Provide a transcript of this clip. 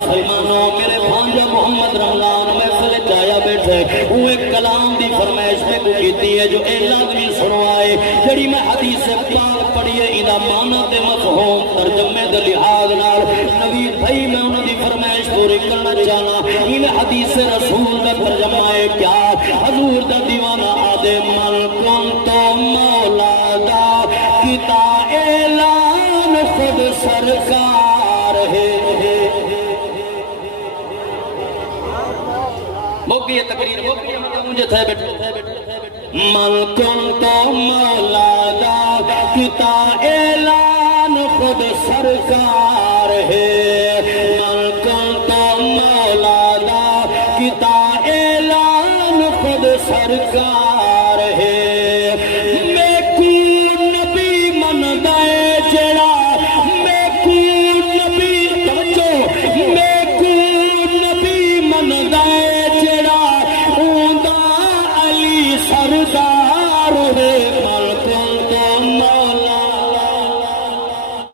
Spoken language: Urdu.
سلمانوں میرے بھانجا محمد رمضان محفل چایا بیٹھے وہ ایک کلام دی فرمائش میں کو کیتی ہے جو اے لازمی سنوائے جڑی میں حدیث پاک پڑھی ہے ادا معنی تے مفہوم ترجمے دے لحاظ نال نوید بھائی میں انہاں دی فرمائش پوری کرنا چاہنا ان حدیث رسول دا ترجمہ ہے کیا حضور دا دیوانہ آدے من کن تو مولا دا کتا اعلان خود سرکار ہے موقعی تقریر موقعی مجھے تھے بیٹھے من کن تو مولا دا کتا اعلان خود سرکار